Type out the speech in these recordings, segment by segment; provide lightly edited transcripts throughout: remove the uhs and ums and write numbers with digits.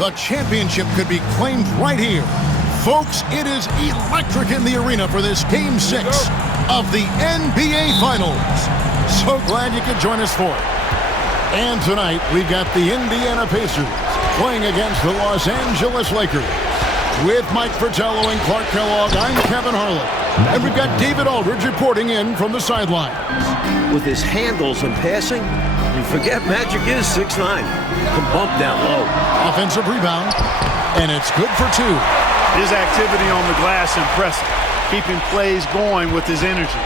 The championship could be claimed right here. Folks, it is electric in the arena for this Game 6 of the NBA Finals. So glad you could join us for it. And tonight, we've got the Indiana Pacers playing against the Los Angeles Lakers. With Mike Fratello and Clark Kellogg, I'm Kevin Harlan. And we've got David Aldridge reporting in from the sidelines. With his handles and passing, you forget Magic is 6'9". Can bump down low. Offensive rebound, and it's good for 2. His activity on the glass impressive, keeping plays going with his energy.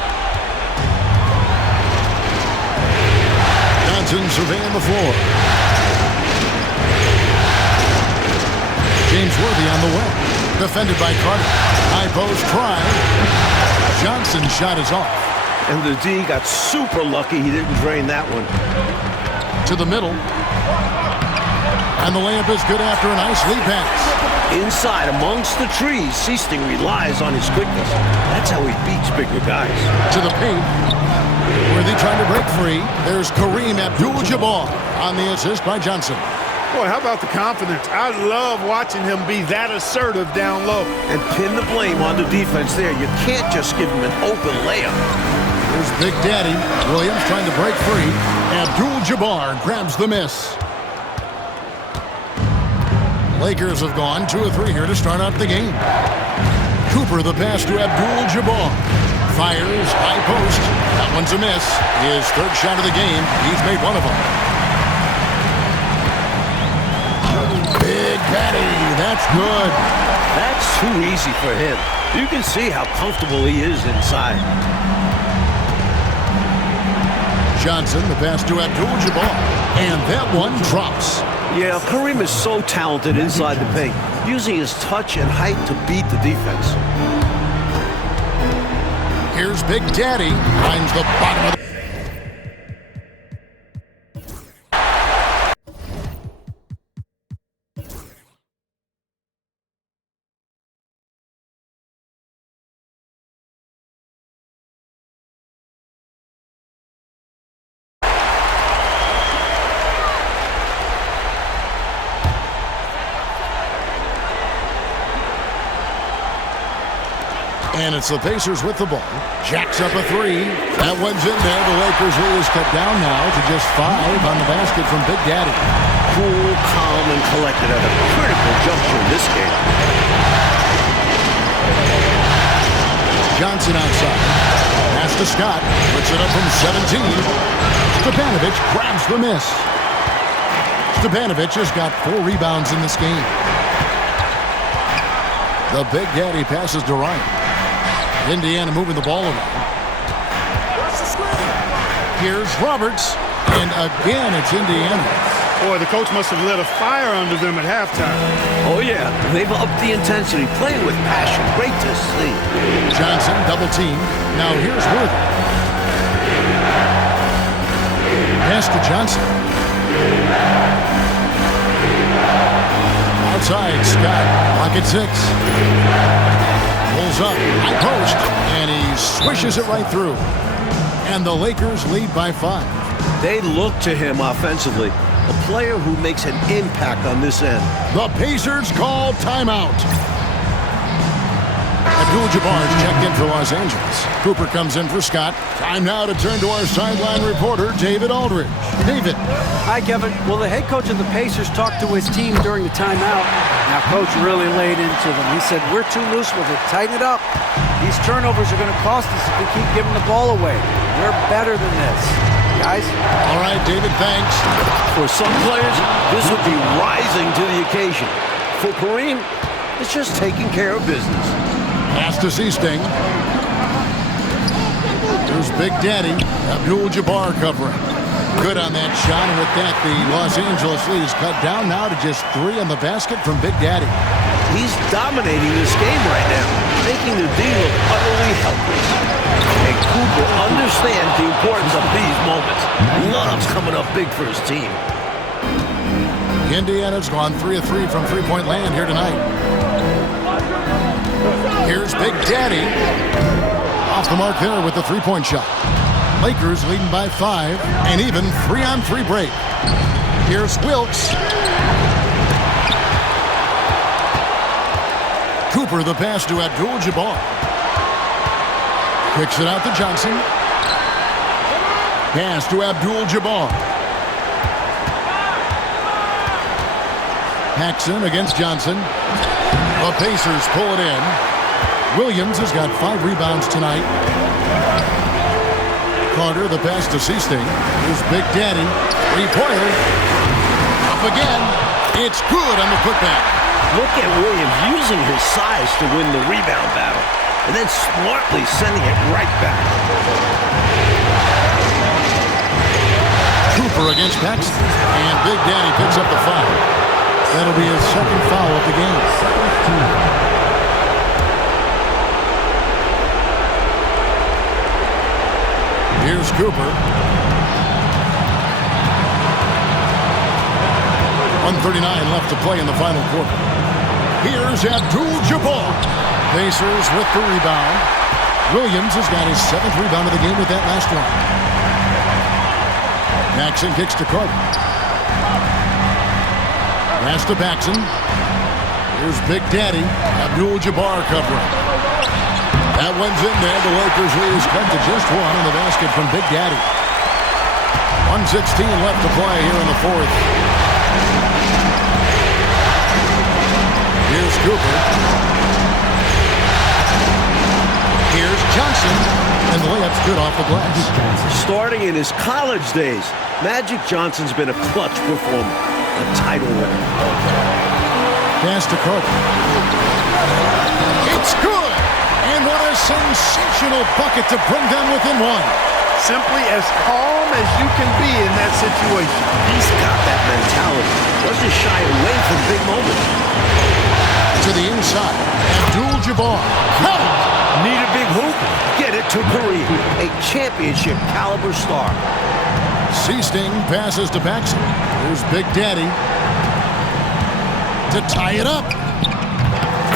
Johnson surveying the floor. James Worthy on the way. Defended by Carter. High post try. Johnson's shot is off. And the D got super lucky he didn't drain that one. To the middle. And the layup is good after a nice lead pass. Inside, amongst the trees, Seasting relies on his quickness. That's how he beats bigger guys. To the paint. Worthy trying to break free. There's Kareem Abdul-Jabbar on the assist by Johnson. Boy, how about the confidence? I love watching him be that assertive down low. And pin the blame on the defense there. You can't just give him an open layup. There's Big Daddy. Williams trying to break free. Abdul-Jabbar grabs the miss. Lakers have gone 2 of 3 here to start out the game. Cooper the pass to Abdul-Jabbar. Fires, high post. That one's a miss. His third shot of the game. He's made one of them. Big Daddy, that's good. That's too easy for him. You can see how comfortable he is inside. Johnson, the pass to Abdul-Jabbar. And that one drops. Yeah, Kareem is so talented inside the paint, using his touch and height to beat the defense. Here's Big Daddy. Finds the bottom of the... And it's the Pacers with the ball. Jacks up a 3. That one's in there. The Lakers lead is cut down now to just 5 on the basket from Big Daddy. Cool, calm, and collected at a critical juncture in this game. Johnson outside. Pass to Scott. Puts it up from 17. Stepanovic grabs the miss. Stepanovic has got 4 rebounds in this game. The Big Daddy passes to Ryan. Indiana moving the ball around. Here's Roberts. And again, it's Indiana. Boy, the coach must have lit a fire under them at halftime. Oh, yeah. They've upped the intensity, playing with passion. Great to see. Johnson, double team. Now here's Worthy. Pass to Johnson. Outside, Scott. Pocket 6. Pulls up, high post, and he swishes it right through. And the Lakers lead by 5. They look to him offensively, a player who makes an impact on this end. The Pacers call timeout. Abdul-Jabbar is checked in for Los Angeles. Cooper comes in for Scott. Time now to turn to our sideline reporter, David Aldridge. David. Hi, Kevin. Well, the head coach of the Pacers talked to his team during the timeout. Now, Coach really laid into them. He said, we're too loose with it. Tighten it up. These turnovers are going to cost us if we keep giving the ball away. We're better than this. Guys? All right, David, thanks. For some players, this would be rising to the occasion. For Kareem, it's just taking care of business. Pass to Seasting. There's Big Daddy. Abdul-Jabbar covering. Good on that shot, and with that, the Los Angeles lead is cut down now to just 3 on the basket from Big Daddy. He's dominating this game right now, making the D look utterly helpless. And Cooper understands the importance of these moments. Loves coming up big for his team. Indiana's gone 3 of 3 from three-point land here tonight. Here's Big Daddy. Off the mark there with the three-point shot. Lakers leading by 5, and even 3-on-3 break. Here's Wilkes. Cooper, the pass to Abdul-Jabbar. Kicks it out to Johnson. Pass to Abdul-Jabbar. Paxson against Johnson. The Pacers pull it in. Williams has got 5 rebounds tonight. Carter, the pass to Seasting. Here's Big Daddy. 3-pointer. Up again. It's good on the putback. Look at Williams using his size to win the rebound battle, and then smartly sending it right back. Cooper against Paxson. And Big Daddy picks up the foul. That'll be his second foul of the game. Here's Cooper. 1:39 left to play in the final quarter. Here's Abdul-Jabbar. Pacers with the rebound. Williams has got his 7th rebound of the game with that last one. Paxson kicks to Carter. Pass to Paxson. Here's Big Daddy. Abdul-Jabbar covering. That one's in there. The Lakers lead is cut to just 1 on the basket from Big Daddy. 1:16 left to play here in the fourth. Here's Cooper. Here's Johnson. And the layup's good off the glass. Starting in his college days, Magic Johnson's been a clutch performer. A title winner. Pass to Carter. It's good! And what a sensational bucket to bring them within 1. Simply as calm as you can be in that situation. He's got that mentality. Doesn't shy away from big moments. To the inside. Abdul-Jabbar. Count! Need a big hoop? Get it to Kareem. A championship caliber star. Seasting passes to Paxson. Here's Big Daddy. To tie it up.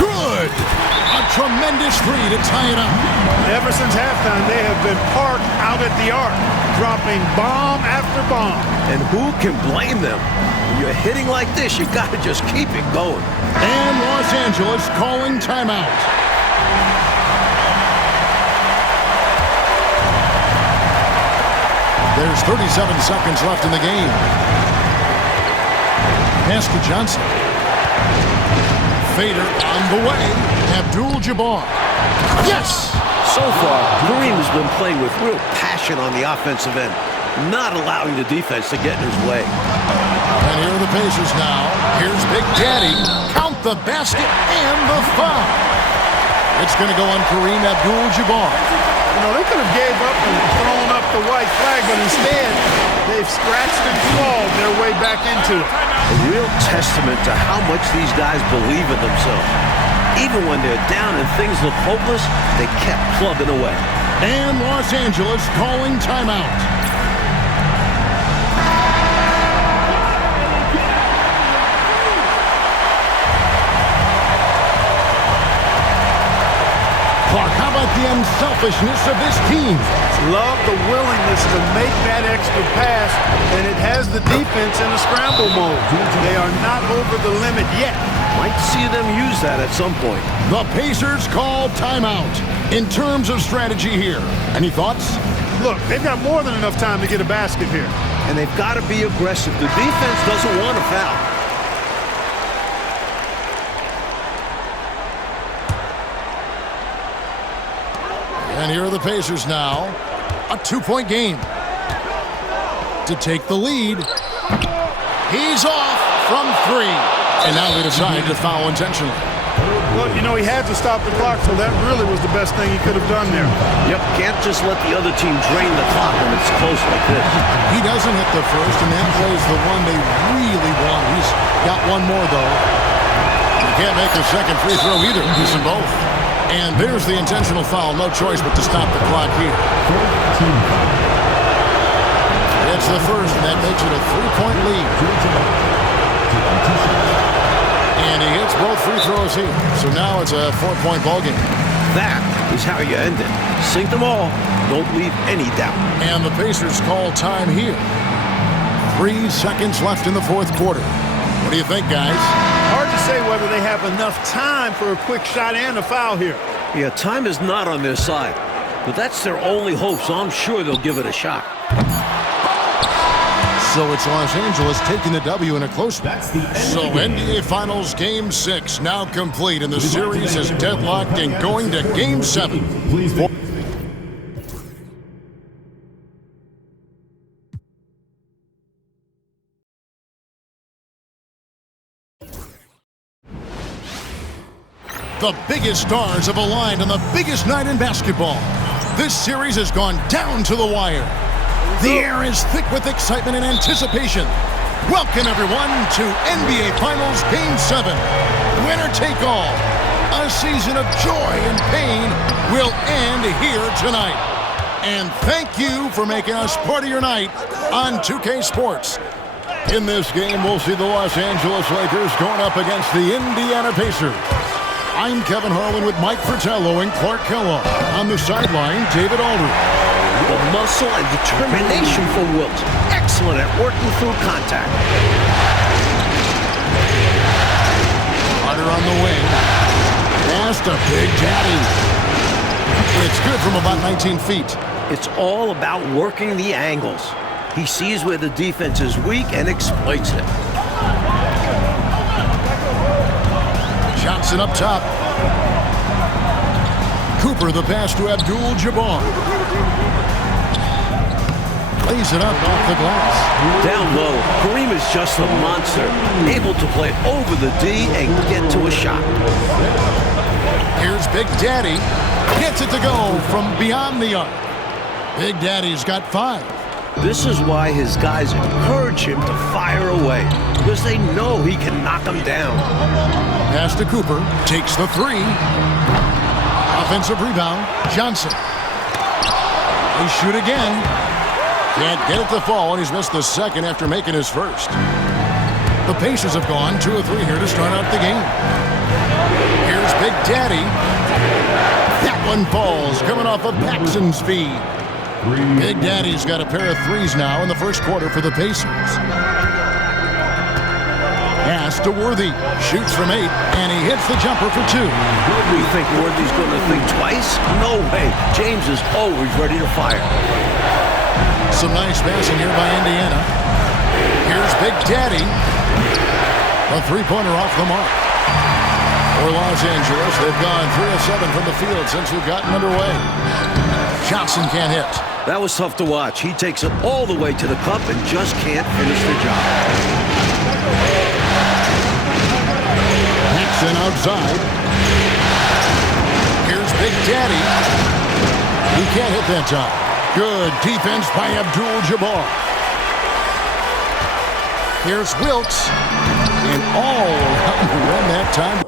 Good! A tremendous 3 to tie it up. Ever since halftime, they have been parked out at the arc, dropping bomb after bomb. And who can blame them? When you're hitting like this, you got to just keep it going. And Los Angeles calling timeout. There's 37 seconds left in the game. Pass to Johnson. Fader on the way. Abdul-Jabbar. Yes! So far, Kareem has been playing with real passion on the offensive end, not allowing the defense to get in his way. And here are the Pacers now. Here's Big Daddy. Count the basket and the foul. It's going to go on Kareem Abdul-Jabbar. You know, they could have gave up and thrown up the white flag, but instead, they've scratched and clawed their way back into it. A real testament to how much these guys believe in themselves. Even when they're down and things look hopeless, they kept plugging away. And Los Angeles calling timeout. Clark, how about the unselfishness of this team? Love the willingness to make that extra pass, and it has the defense in a scramble mode. They are not over the limit yet. Might see them use that at some point. The Pacers call timeout. In terms of strategy here, any thoughts? Look, they've got more than enough time to get a basket here. And they've got to be aggressive. The defense doesn't want a foul. And here are the Pacers now. A 2-point game. To take the lead. He's off from 3. And now they decide to foul intentionally. Well, you know, he had to stop the clock, so that really was the best thing he could have done there. Yep, can't just let the other team drain the clock when it's close like this. He doesn't hit the first, and that plays the one they really want. He's got one more, though. He can't make the second free throw either. He's in both. And there's the intentional foul. No choice but to stop the clock here. It's the first, and that makes it a 3-point lead. And he hits both free throws here. So now it's a 4-point ballgame. That is how you end it. Sink them all. Don't leave any doubt. And the Pacers call time here. 3 seconds left in the fourth quarter. What do you think, guys? Hard to say whether they have enough time for a quick shot and a foul here. Yeah, time is not on their side. But that's their only hope, so I'm sure they'll give it a shot. So it's Los Angeles taking the W in a close one. So NBA Finals Game 6 now complete, and the series is deadlocked and going to Game 7. The biggest stars have aligned on the biggest night in basketball. This series has gone down to the wire. The air is thick with excitement and anticipation. Welcome, everyone, to NBA Finals Game 7. Winner take all. A season of joy and pain will end here tonight. And thank you for making us part of your night on 2K Sports. In this game, we'll see the Los Angeles Lakers going up against the Indiana Pacers. I'm Kevin Harlan with Mike Fratello and Clark Kellogg. On the sideline, David Aldridge. The muscle and determination for Wilt. Excellent at working through contact. Carter on the wing. Pass to Big Daddy. It's good from about 19 feet. It's all about working the angles. He sees where the defense is weak and exploits it. Johnson up top. Cooper the pass to Abdul-Jabbar. Lays it up off the glass. Down low, Kareem is just a monster, able to play over the D and get to a shot. Here's Big Daddy. Gets it to go from beyond the arc. Big Daddy's got 5. This is why his guys encourage him to fire away, because they know he can knock them down. Pass to Cooper. Takes the 3. Offensive rebound. Johnson. They shoot again. Can't get it to fall, and he's missed the second after making his first. The Pacers have gone 2 of 3 here to start out the game. Here's Big Daddy. That one falls, coming off of Paxson's feed. Big Daddy's got a pair of 3s now in the first quarter for the Pacers. Pass to Worthy. Shoots from 8, and he hits the jumper for 2. We think Worthy's going to think twice? No way. James is always ready to fire. Some nice passing here by Indiana. Here's Big Daddy. A 3-pointer off the mark. For Los Angeles, they've gone 3 of 7 from the field since we've gotten underway. Johnson can't hit. That was tough to watch. He takes it all the way to the cup and just can't finish the job. Paxson outside. Here's Big Daddy. He can't hit that time. Good defense by Abdul-Jabbar. Here's Wilkes. And all around the rim that time.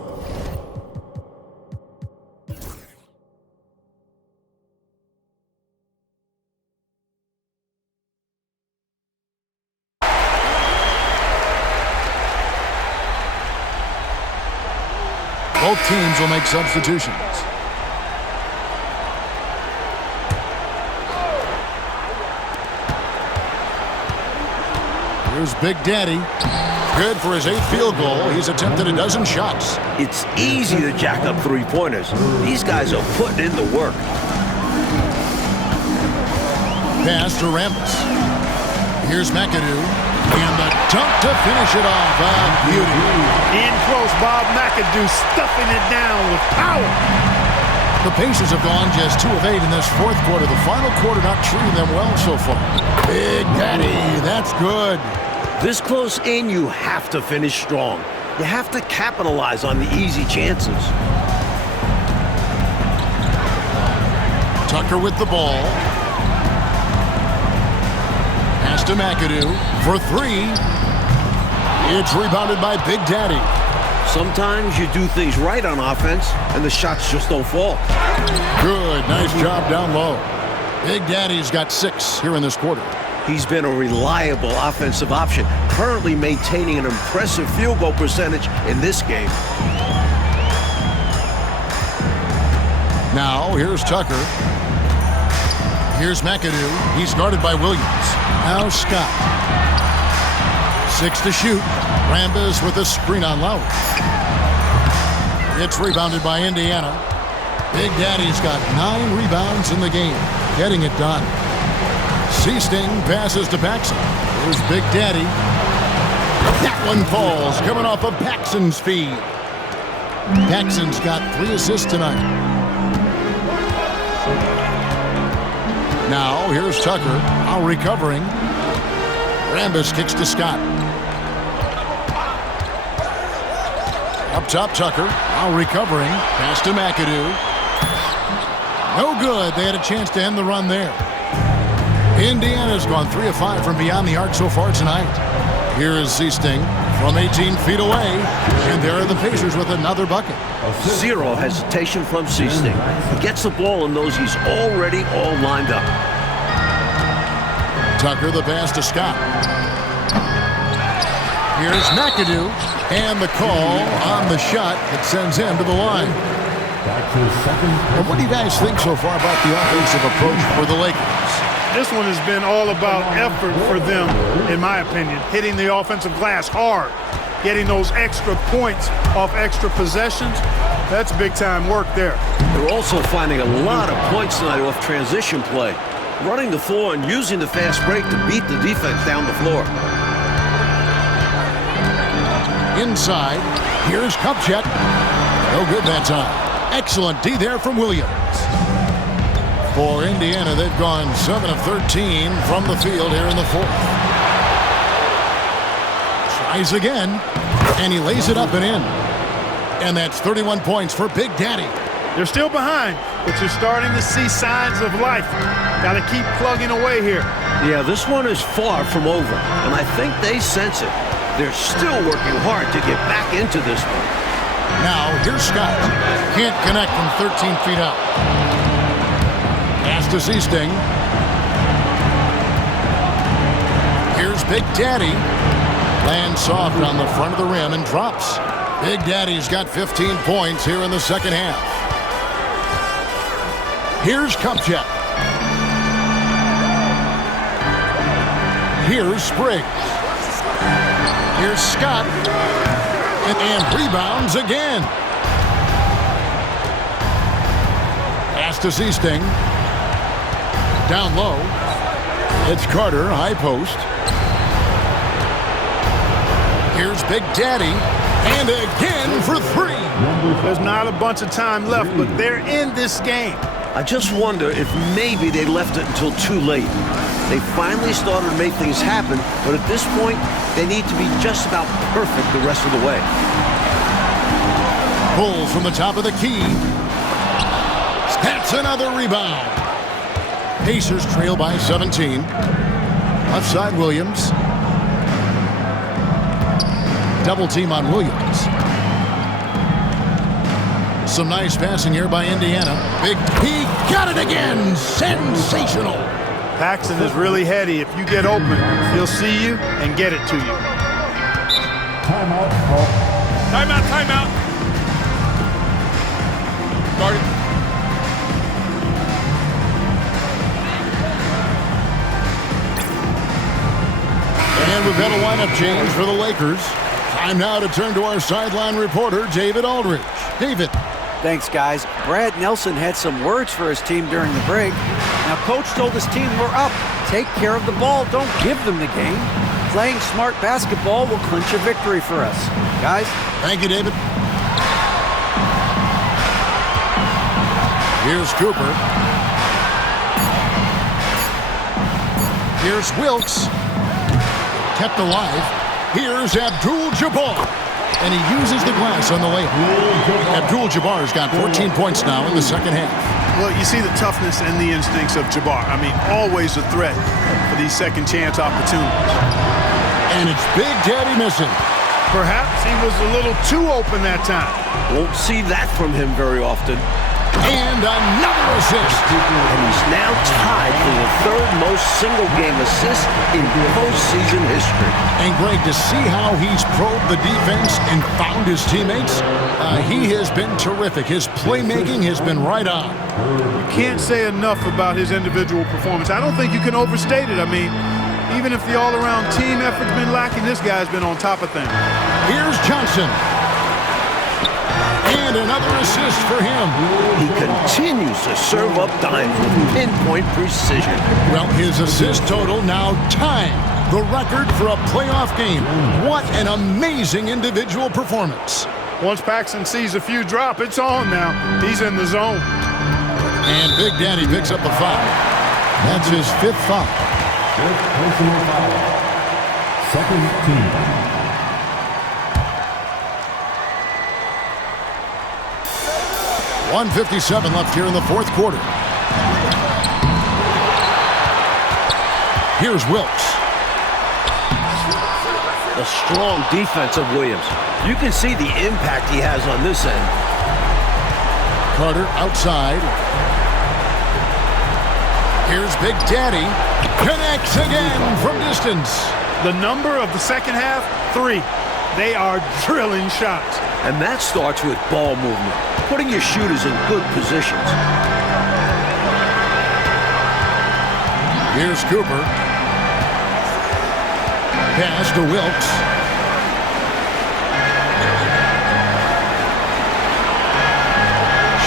Both teams will make substitutions. Here's Big Daddy. Good for his 8th field goal. He's attempted a dozen shots. It's easy to jack up 3-pointers. These guys are putting in the work. Pass to Rambis. Here's McAdoo. And the dunk to finish it off. Beauty. In close, Bob McAdoo stuffing it down with power. The Pacers have gone just 2 of 8 in this 4th quarter. The final quarter not treating them well so far. Big Daddy, that's good. This close in, you have to finish strong. You have to capitalize on the easy chances. Tucker with the ball. Pass to McAdoo for 3. It's rebounded by Big Daddy. Sometimes you do things right on offense, and the shots just don't fall. Good, nice job down low. Big Daddy's got 6 here in this quarter. He's been a reliable offensive option, currently maintaining an impressive field goal percentage in this game. Now, here's Tucker. Here's McAdoo. He's guarded by Williams. Now Scott. 6 to shoot. Rambis with a screen on Lowry. It's rebounded by Indiana. Big Daddy's got 9 rebounds in the game, getting it done. Seasting passes to Paxson. Here's Big Daddy. That one falls, coming off of Paxson's feed. Paxson's got 3 assists tonight. Now, here's Tucker, now recovering. Rambis kicks to Scott. Up top, Tucker, now recovering. Pass to McAdoo. No good. They had a chance to end the run there. Indiana's gone 3 of 5 from beyond the arc so far tonight. Here is Seasting from 18 feet away. And there are the Pacers with another bucket. Zero hesitation from Seasting. He gets the ball and knows he's already all lined up. Tucker, the pass to Scott. Here's McAdoo. And the call on the shot that sends him to the line. And what do you guys think so far about the offensive approach for the Lakers? This one has been all about effort for them, in my opinion. Hitting the offensive glass hard. Getting those extra points off extra possessions. That's big-time work there. They're also finding a lot of points tonight off transition play. Running the floor and using the fast break to beat the defense down the floor. Inside, here's Kupchak. No good that time. Excellent D there from Williams. For Indiana, they've gone 7 of 13 from the field here in the 4th. Tries again, and he lays it up and in. And that's 31 points for Big Daddy. They're still behind, but you're starting to see signs of life. Got to keep plugging away here. Yeah, this one is far from over, and I think they sense it. They're still working hard to get back into this one. Now, here's Scott. Can't connect from 13 feet out. Pass to Seasting. Here's Big Daddy. Lands soft on the front of the rim and drops. Big Daddy's got 15 points here in the second half. Here's Kupchak. Here's Spriggs. Here's Scott. And rebounds again. Pass to Seasting. Down low. It's Carter, high post. Here's Big Daddy. And again for 3. There's not a bunch of time left, but they're in this game. I just wonder if maybe they left it until too late. They finally started to make things happen, but at this point, they need to be just about perfect the rest of the way. Pull from the top of the key. That's another rebound. Pacers trail by 17. Left side, Williams. Double team on Williams. Some nice passing here by Indiana. Big, he got it again. Sensational. Paxson is really heady. If you get open, he'll see you and get it to you. Timeout. Timeout, timeout. Starting. And we've got a lineup change for the Lakers. Time now to turn to our sideline reporter, David Aldridge. David. Thanks, guys. Brad Nelson had some words for his team during the break. Now, Coach told his team, we're up. Take care of the ball. Don't give them the game. Playing smart basketball will clinch a victory for us. Guys? Thank you, David. Here's Cooper. Here's Wilkes. Kept alive. Here's Abdul-Jabbar. And he uses the glass on the layup. Abdul-Jabbar's got 14 points now in the second half. Well, you see the toughness and the instincts of Jabbar. I mean, always a threat for these second chance opportunities. And it's Big Daddy missing. Perhaps he was a little too open that time. Won't see that from him very often. And another assist. And he's now tied for the 3rd most single-game assists in postseason history. And Greg, to see how he's probed the defense and found his teammates, he has been terrific. His playmaking has been right on. You can't say enough about his individual performance. I don't think you can overstate it. I mean, even if the all-around team effort's been lacking, this guy's been on top of things. Here's Johnson. And another assist for him. He continues to serve up dimes with pinpoint precision. Well, his assist total now tying the record for a playoff game. What an amazing individual performance. Once Paxson sees a few drop, it's on now. He's in the zone. And Big Daddy picks up the foul. That's his 5th foul. 5th personal foul. Second team. .157 left here in the 4th quarter. Here's Wilkes. A strong defense of Williams. You can see the impact he has on this end. Carter outside. Here's Big Daddy. Connects again from distance. The number of the second half, 3. They are drilling shots. And that starts with ball movement, putting your shooters in good positions. Here's Cooper. Pass to Wilkes.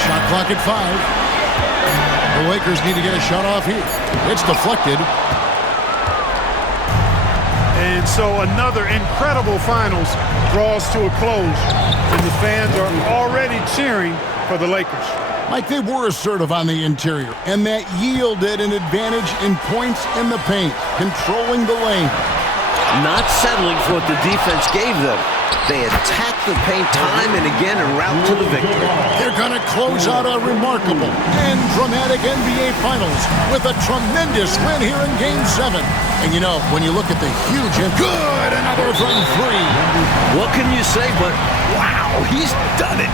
Shot clock at 5. The Lakers need to get a shot off here. It's deflected. And so another incredible finals draws to a close, and the fans are already cheering for the Lakers. Like they were assertive on the interior, and that yielded an advantage in points in the paint, controlling the lane. Not settling for what the defense gave them. They attacked the paint time and again en route to the victory. They're going to close out a remarkable and dramatic NBA Finals with a tremendous win here in Game 7. And you know, when you look at the huge and good, another from 3. What can you say but, wow, he's done it.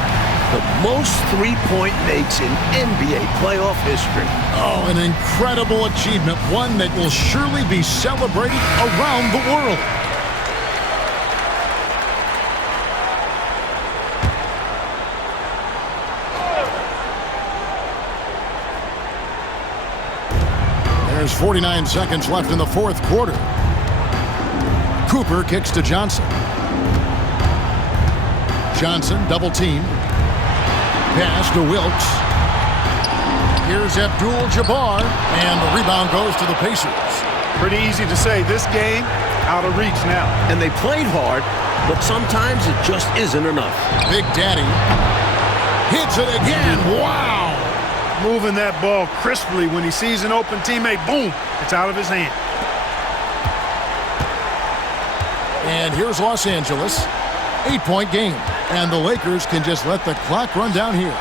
The most three-point makes in NBA playoff history. Oh, an incredible achievement, one that will surely be celebrated around the world. There's 49 seconds left in the 4th quarter. Cooper kicks to Johnson. Johnson double team. Pass to Wilkes. Here's Abdul-Jabbar, and the rebound goes to the Pacers. Pretty easy to say this game out of reach now. And they played hard, but sometimes it just isn't enough. Big Daddy hits it again. Wow! Moving that ball crisply when he sees an open teammate. Boom! It's out of his hand. And here's Los Angeles. 8-point game. And the Lakers can just let the clock run down here.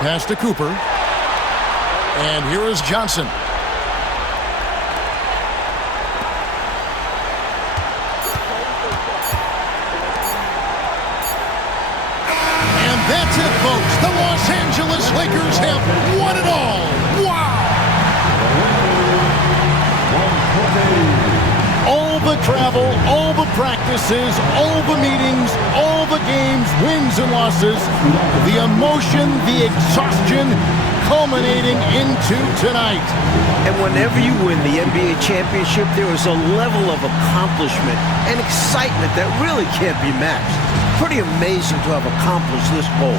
Pass to Cooper. And here is Johnson. And that's it, folks. The Los Angeles Lakers have won it all. Wow! All the travel, all the practices, all the meetings, all the games, wins and losses, the emotion, the exhaustion, culminating into tonight. And whenever you win the NBA championship, there is a level of accomplishment and excitement that really can't be matched. Pretty amazing to have accomplished this goal.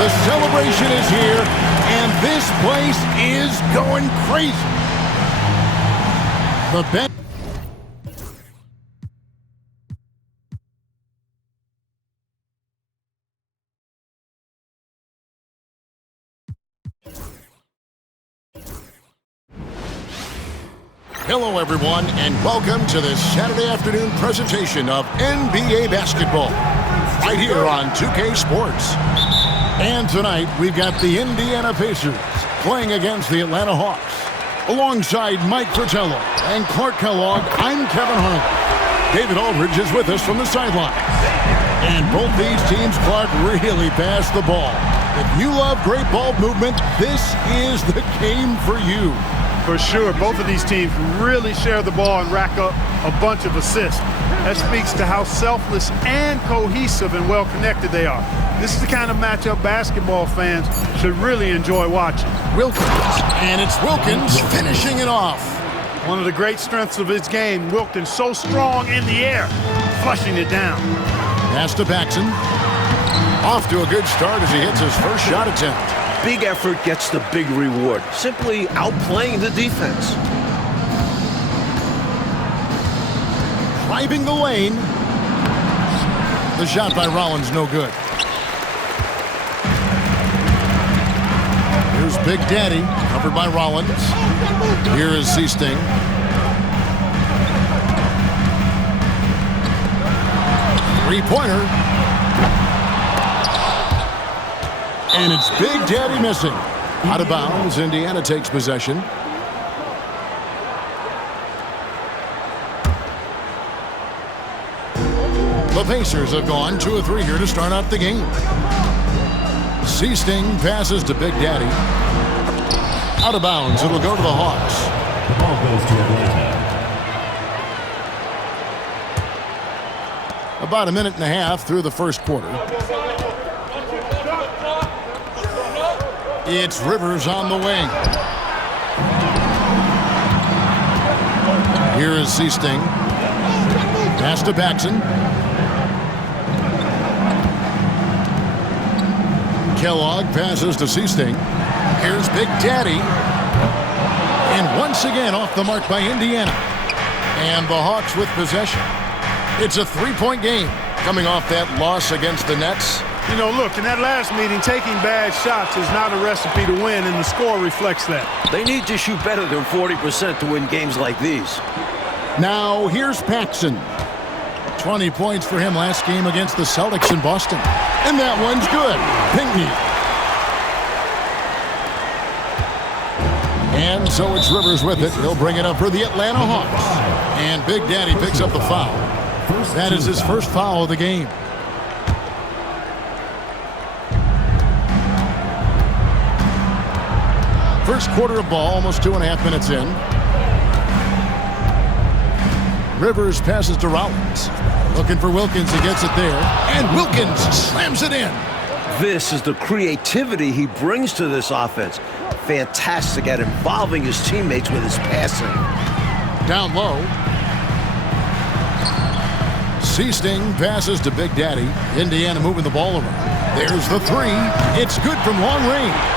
The celebration is here, and this place is going crazy. The bench. Hello, everyone, and welcome to this Saturday afternoon presentation of NBA basketball, right here on 2K Sports. And tonight, we've got the Indiana Pacers playing against the Atlanta Hawks. Alongside Mike Fratello and Clark Kellogg, I'm Kevin Harlan. David Aldridge is with us from the sideline. And both these teams, Clark, really pass the ball. If you love great ball movement, this is the game for you. For sure, both of these teams really share the ball and rack up a bunch of assists. That speaks to how selfless and cohesive and well-connected they are. This is the kind of matchup basketball fans should really enjoy watching. Wilkins, and it's Wilkins finishing it off. One of the great strengths of his game, Wilkins so strong in the air, flushing it down. Pass to Paxson. Off to a good start as he hits his first shot attempt. Big effort gets the big reward. Simply outplaying the defense. Driving the lane. The shot by Rollins, no good. Here's Big Daddy, covered by Rollins. Here is Seasting. Three-pointer. And it's Big Daddy missing. Out of bounds, Indiana takes possession. The Pacers have gone 2 of 3 here to start out the game. Seasting passes to Big Daddy. Out of bounds, it'll go to the Hawks. The ball goes to Atlanta. About a minute and a half through the first quarter. It's Rivers on the wing. Here is Seasting. Pass to Paxson. Kellogg passes to Seasting. Here's Big Daddy. And once again off the mark by Indiana. And the Hawks with possession. It's a 3-point game coming off that loss against the Nets. You know, look, in that last meeting, taking bad shots is not a recipe to win, and the score reflects that. They need to shoot better than 40% to win games like these. Now here's Paxson. 20 points for him last game against the Celtics in Boston. And that one's good. Pinckney. And so it's Rivers with it. He'll bring it up for the Atlanta Hawks. And Big Daddy picks up the foul. That is his first foul of the game. First quarter of ball, almost 2.5 minutes in. Rivers passes to Rollins. Looking for Wilkins. He gets it there. And Wilkins slams it in. This is the creativity he brings to this offense. Fantastic at involving his teammates with his passing. Down low. Seasting passes to Big Daddy. Indiana moving the ball around. There's the three. It's good from long range.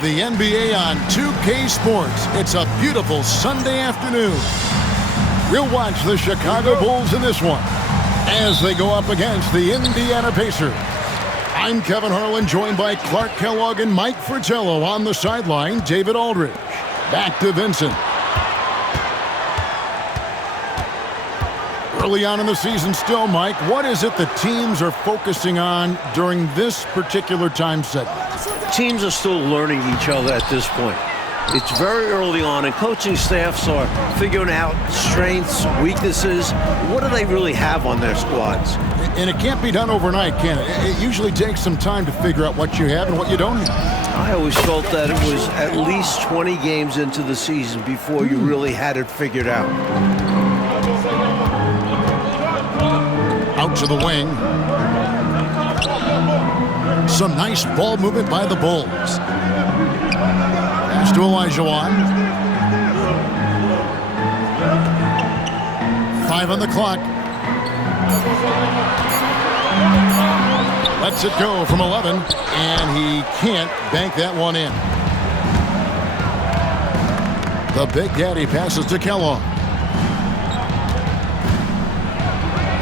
The NBA on 2K Sports. It's a beautiful Sunday afternoon. We'll watch the Chicago Bulls in this one as they go up against the Indiana Pacers. I'm Kevin Harlan, joined by Clark Kellogg and Mike Fratello on the sideline. David Aldridge. Back to Vincent. Early on in the season still, Mike, what is it the teams are focusing on during this particular time segment? Teams are still learning each other at this point. It's very early on, and coaching staffs are figuring out strengths, weaknesses. What do they really have on their squads? And it can't be done overnight, can it? It usually takes some time to figure out what you have and what you don't have. I always felt that it was at least 20 games into the season before you really had it figured out. Out to the wing. Some nice ball movement by the Bulls. Pass to Olajuwon. 5 on the clock. Lets it go from 11, and he can't bank that one in. The Big Daddy passes to Kellogg.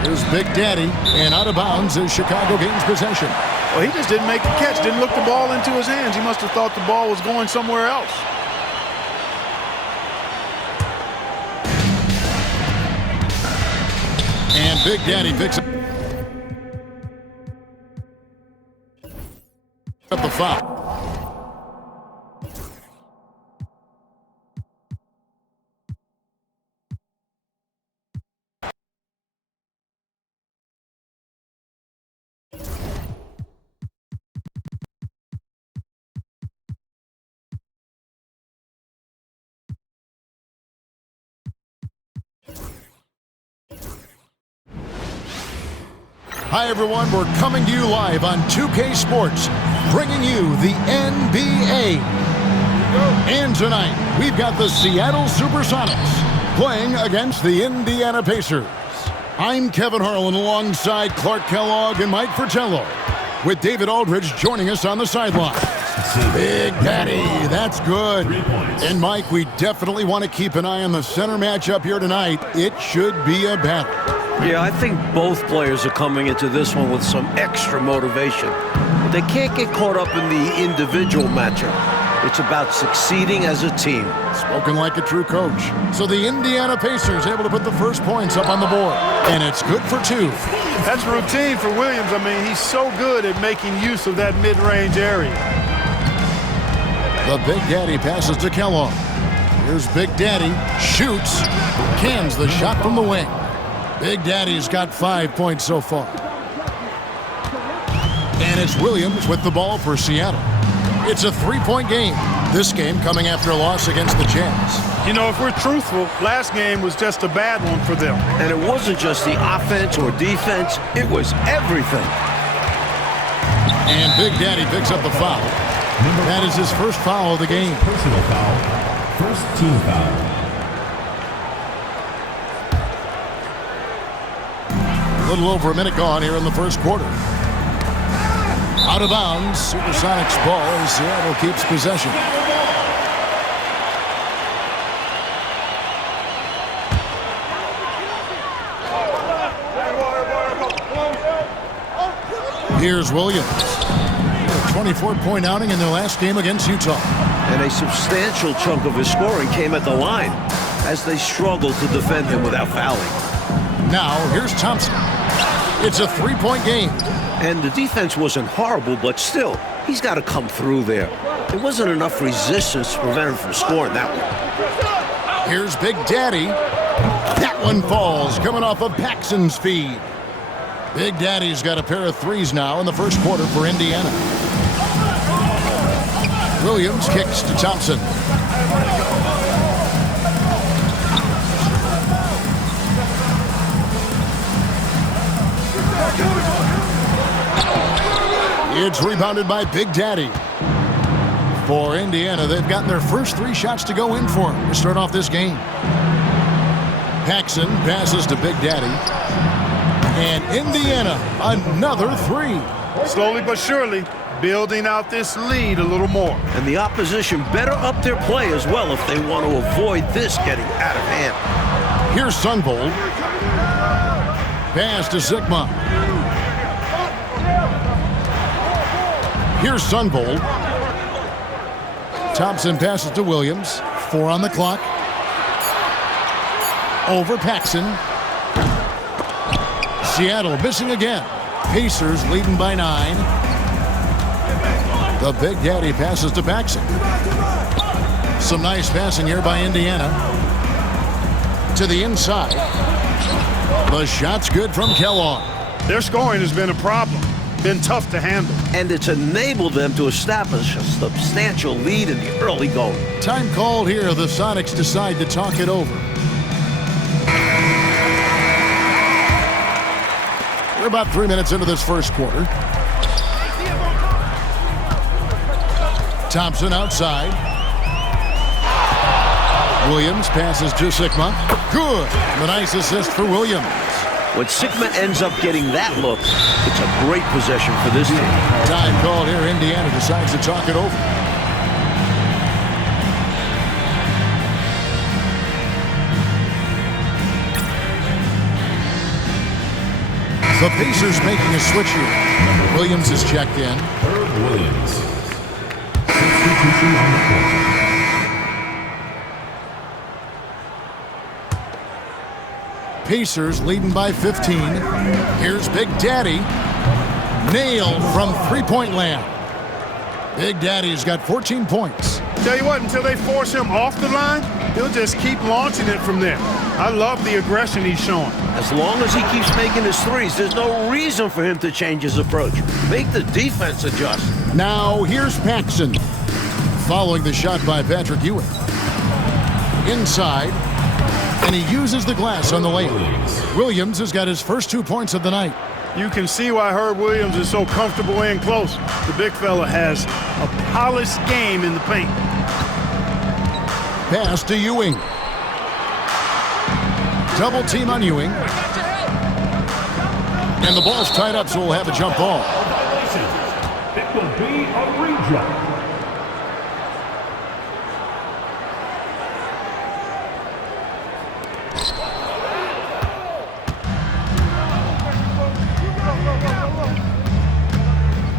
Here's Big Daddy, and out of bounds as Chicago gains possession. Well, he just didn't make the catch, didn't look the ball into his hands. He must have thought the ball was going somewhere else. Big Daddy picks up the foul. Hi, everyone. We're coming to you live on 2K Sports, bringing you the NBA. And tonight, we've got the Seattle Supersonics playing against the Indiana Pacers. I'm Kevin Harlan alongside Clark Kellogg and Mike Fratello, with David Aldridge joining us on the sideline. Big Daddy, that's good. And Mike, we definitely want to keep an eye on the center matchup here tonight. It should be a battle. Yeah, I think both players are coming into this one with some extra motivation. But they can't get caught up in the individual matchup. It's about succeeding as a team. Spoken like a true coach. So the Indiana Pacers able to put the first points up on the board. And it's good for 2. That's routine for Williams. I mean, he's so good at making use of that mid-range area. The Big Daddy passes to Kellogg. Here's Big Daddy. Shoots. Cans the shot from the wing. Big Daddy's got 5 points so far. And it's Williams with the ball for Seattle. It's a 3-point game. This game coming after a loss against the Jazz. You know, if we're truthful, last game was just a bad one for them. And it wasn't just the offense or defense. It was everything. And Big Daddy picks up the foul. That is his first foul of the game. Personal foul. First team foul. A little over a minute gone here in the first quarter. Out of bounds, Supersonics ball as Seattle keeps possession. Here's Williams. A 24-point outing in their last game against Utah. And a substantial chunk of his scoring came at the line as they struggled to defend him without fouling. Now, here's Thompson. It's a 3-point game. And the defense wasn't horrible, but still, he's got to come through there. There wasn't enough resistance to prevent him from scoring that one. Here's Big Daddy. That one falls, coming off of Paxson's feed. Big Daddy's got a pair of threes now in the first quarter for Indiana. Williams kicks to Thompson. It's rebounded by Big Daddy. For Indiana, they've gotten their first 3 shots to go in for them to start off this game. Paxson passes to Big Daddy. And Indiana, another 3. Slowly but surely, building out this lead a little more. And the opposition better up their play as well if they want to avoid this getting out of hand. Here's Sunvold. Pass to Sigma. Here's Sunvold. Thompson passes to Williams. 4 on the clock. Over Paxson. Seattle missing again. Pacers leading by 9. The Big Daddy passes to Paxson. Some nice passing here by Indiana. To the inside. The shot's good from Kellogg. Their scoring has been a problem. Been tough to handle. And it's enabled them to establish a substantial lead in the early going. Time called here. The Sonics decide to talk it over. We're about 3 minutes into this first quarter. Thompson outside. Williams passes to Sigma. Good. The nice assist for Williams. When Sigma ends up getting that look, it's a great possession for this team. Time called here. Indiana decides to talk it over. The Pacers making a switch here. Williams is checked in. Herb Williams. Substitution on the court. Pacers leading by 15. Here's Big Daddy. Nailed from three-point land. Big Daddy's got 14 points. Tell you what, until they force him off the line, he'll just keep launching it from there. I love the aggression he's showing. As long as he keeps making his threes, there's no reason for him to change his approach. Make the defense adjust. Now here's Paxson. Following the shot by Patrick Ewing. Inside. And he uses the glass on the layup. Williams has got his first 2 points of the night. You can see why Herb Williams is so comfortable in close. The big fella has a polished game in the paint. Pass to Ewing. Double team on Ewing. And the ball's tied up, so we'll have a jump ball. It will be a re-jump.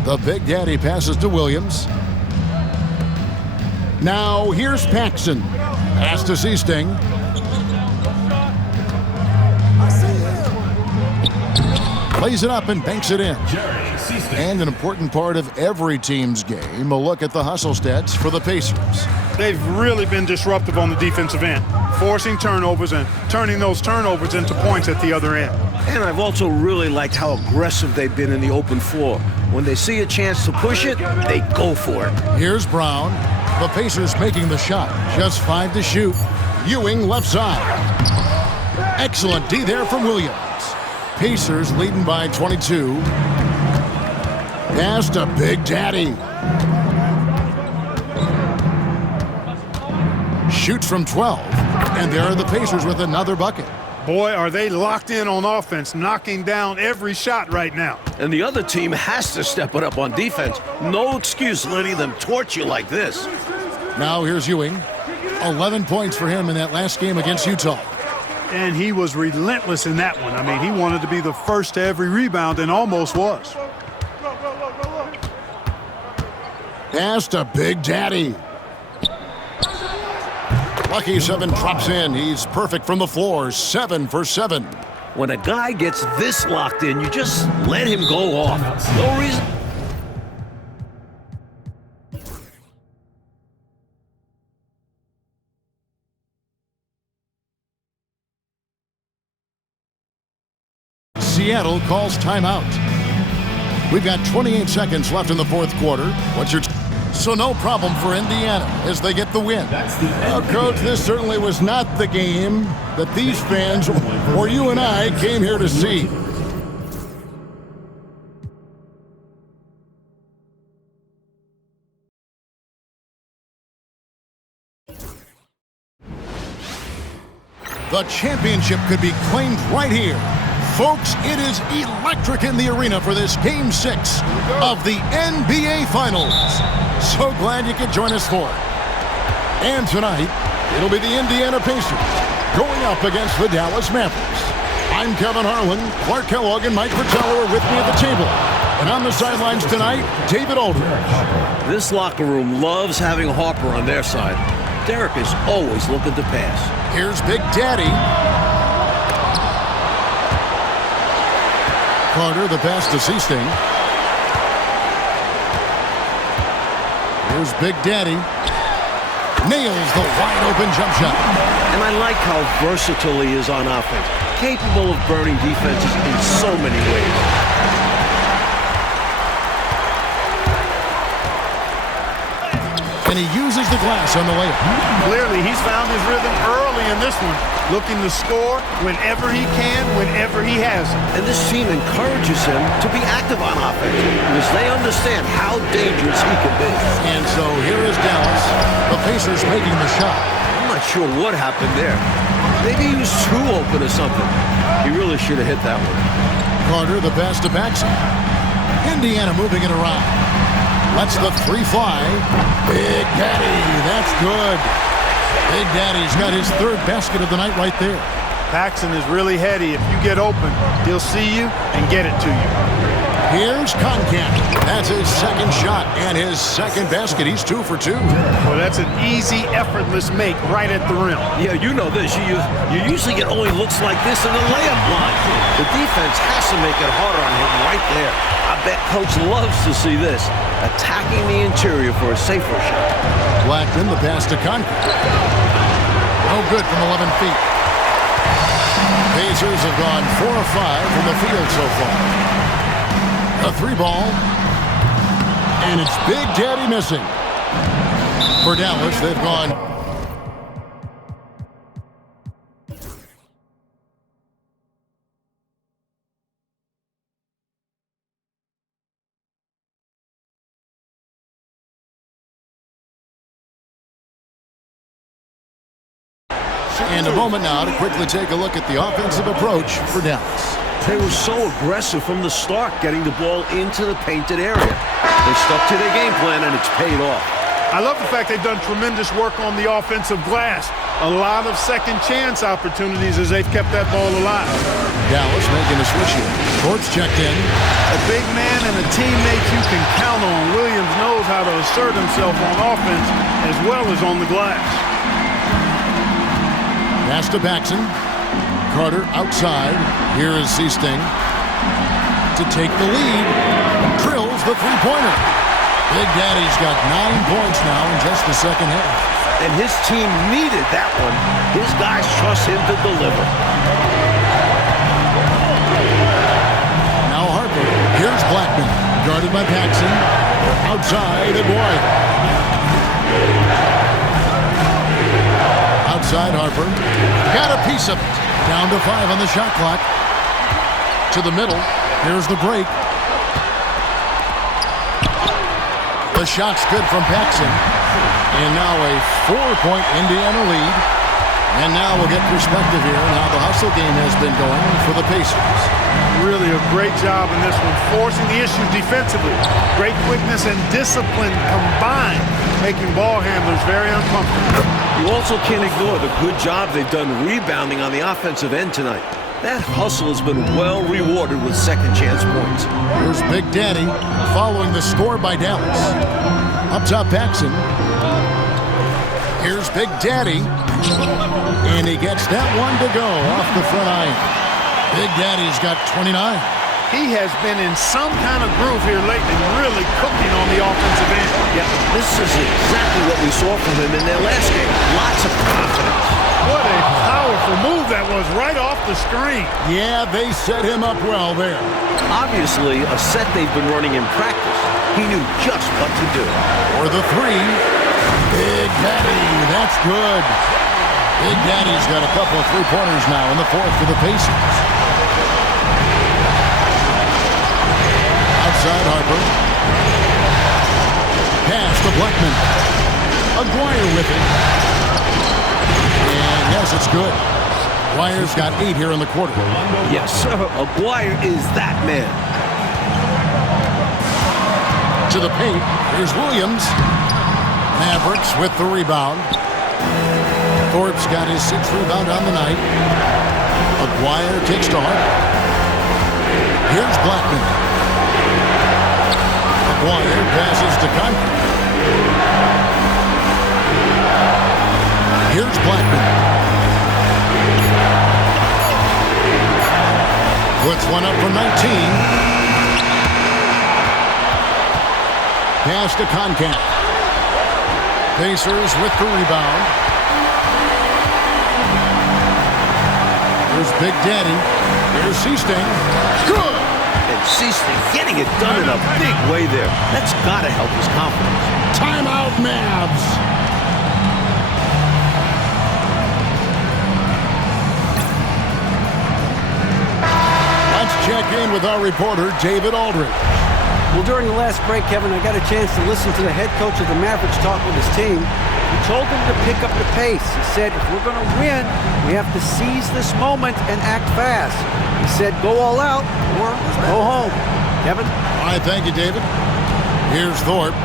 The Big Daddy passes to Williams. Now here's Paxson. Pass to Seasting. Plays it up and banks it in. And an important part of every team's game, a look at the hustle stats for the Pacers. They've really been disruptive on the defensive end, forcing turnovers and turning those turnovers into points at the other end. And I've also really liked how aggressive they've been in the open floor. When they see a chance to push it, they go for it. Here's Brown. The Pacers making the shot. Just 5 to shoot. Ewing left side. Excellent D there from Williams. Pacers leading by 22. Pass to Big Daddy. Shoots from 12. And there are the Pacers with another bucket. Boy, are they locked in on offense, knocking down every shot right now. And the other team has to step it up on defense. No excuse letting them torch you like this. Now here's Ewing. 11 points for him in that last game against Utah. And he was relentless in that one. I mean, he wanted to be the first to every rebound and almost was. Pass to Big Daddy. Lucky 7 drops in. He's perfect from the floor. 7 for 7. When a guy gets this locked in, you just let him go off. No reason. Seattle calls timeout. We've got 28 seconds left in the fourth quarter. What's your... So no problem for Indiana as they get the win. Well, Coach, this certainly was not the game that these fans or you and I came here to see. The championship could be claimed right here. Folks, it is electric in the arena for this Game 6 of the NBA Finals. So glad you could join us for it. And tonight, it'll be the Indiana Pacers going up against the Dallas Mavericks. I'm Kevin Harlan. Clark Kellogg and Mike Fratello are with me at the table. And on the sidelines tonight, David Aldridge. This locker room loves having Harper on their side. Derek is always looking to pass. Here's Big Daddy. Carter, the pass to Seasting. Here's Big Daddy. Nails the wide-open jump shot. And I like how versatile he is on offense. Capable of burning defenses in so many ways. And he uses the glass on the layup. Clearly, he's found his rhythm early in this one, looking to score whenever he can, whenever he has it. And this team encourages him to be active on offense because they understand how dangerous he can be. And so here is Dallas. The Pacers making the shot. I'm not sure what happened there. Maybe he was too open or something. He really should have hit that one. Carter, the pass to Paxson. Indiana moving it around. Lets the three fly. Big Daddy, that's good. Big Daddy's got his third basket of the night right there. Paxson is really heady. If you get open, he'll see you and get it to you. Here's Concat. That's his second shot and his second basket. He's 2 for 2. Well, that's an easy, effortless make right at the rim. Yeah, you know this. You usually get only looks like this in the layup line. The defense has to make it harder on him right there. I bet Coach loves to see this. Attacking the interior for a safer shot. Blackman, the pass to Concat. No good from 11 feet. Pacers have gone 4 of 5 from the field so far. A 3-ball. And it's Big Daddy missing. For Dallas, they've gone. And a moment now to quickly take a look at the offensive approach for Dallas. They were so aggressive from the start, getting the ball into the painted area. They stuck to their game plan, and it's paid off. I love the fact they've done tremendous work on the offensive glass. A lot of second chance opportunities as they've kept that ball alive. Dallas making a switch here. Thorpe's checked in. A big man and a teammate you can count on. Williams knows how to assert himself on offense as well as on the glass. Pass to Paxson. Carter outside. Here is Seasting to take the lead. Drills the three-pointer. Big Daddy's got 9 points now in just the second half. And his team needed that one. His guys trust him to deliver. Now Harper. Here's Blackman. Guarded by Paxson. Outside Aguayo. Outside Harper. Got a piece of it. Down to 5 on the shot clock. To the middle. Here's the break. The shot's good from Paxson. And now a 4-point Indiana lead. And now we'll get perspective here on how the hustle game has been going for the Pacers. Really a great job in this one, forcing the issues defensively. Great quickness and discipline combined, making ball handlers very uncomfortable. You also can't ignore the good job they've done rebounding on the offensive end tonight. That hustle has been well rewarded with second chance points. Here's Big Daddy following the score by Dallas. Up top, Paxson. Here's Big Daddy. And he gets that one to go off the front iron. Big Daddy's got 29. He has been in some kind of groove here lately, really cooking on the offensive end. Yeah, this is exactly what we saw from him in their last game. Lots of confidence. What a powerful move that was right off the screen. Yeah, they set him up well there. Obviously, a set they've been running in practice. He knew just what to do. For the 3. Big Daddy, that's good. Big Daddy's got a couple of three-pointers now in the fourth for the Pacers. Outside Harper. Pass to Blackman. Aguayo with it. And yes, it's good. Aguayo's got 8 here in the quarter. Yes, sir. Aguayo is that man. To the paint. Here's Williams. Mavericks with the rebound. Thorpe's got his 6th rebound on the night. Aguayo takes to Harper. Here's Blackman. Aguayo passes to Concat. Here's Blackman. Puts one up from 19. Pass to Concat. Pacers with the rebound. Here's Big Daddy. Here's Seasting. Good! And Seasting getting it done in a big way there. That's got to help his confidence. Timeout, Mavs. Let's check in with our reporter, David Aldridge. Well, during the last break, Kevin, I got a chance to listen to the head coach of the Mavericks talk with his team. He told them to pick up the pace. He said, if we're going to win, we have to seize this moment and act fast. He said, go all out or go home. Kevin? All right, thank you, David. Here's Thorpe.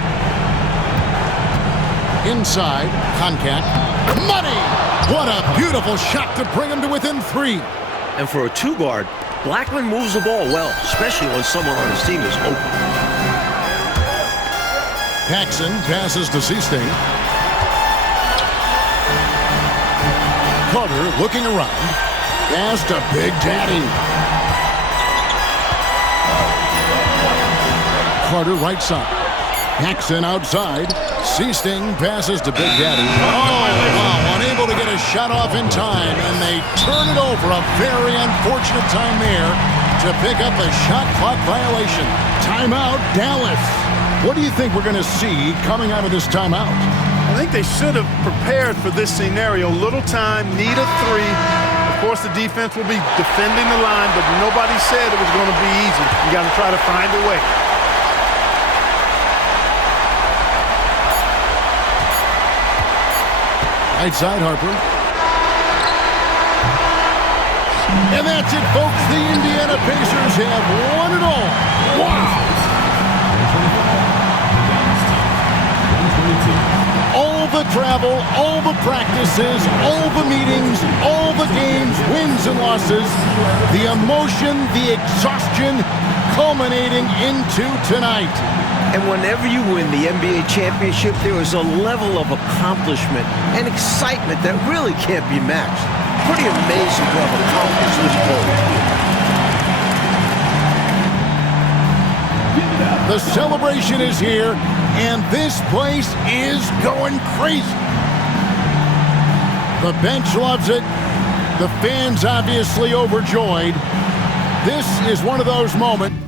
Inside, Concat. Money! What a beautiful shot to bring him to within 3. And for a 2-guard, Blackman moves the ball well, especially when someone on his team is open. Paxson passes to Seasting. Carter looking around. Pass to Big Daddy. Carter right side. Paxson outside. Seasting passes to Big Daddy. Oh, wow. Unable to get a shot off in time, and they turn it over. A very unfortunate time there to pick up a shot clock violation. Timeout, Dallas. What do you think we're going to see coming out of this timeout? I think they should have prepared for this scenario. Little time, need a three. Of course, the defense will be defending the line, but nobody said it was going to be easy. You got to try to find a way. Right side, Harper. And that's it, folks. The Indiana Pacers have won it all. Wow! All the travel, all the practices, all the meetings, all the games, wins and losses, the emotion, the exhaustion culminating into tonight. And whenever you win the NBA championship, there is a level of accomplishment and excitement that really can't be matched. Pretty amazing to have accomplished this goal. The celebration is here, and this place is going crazy. The bench loves it. The fans obviously overjoyed. This is one of those moments.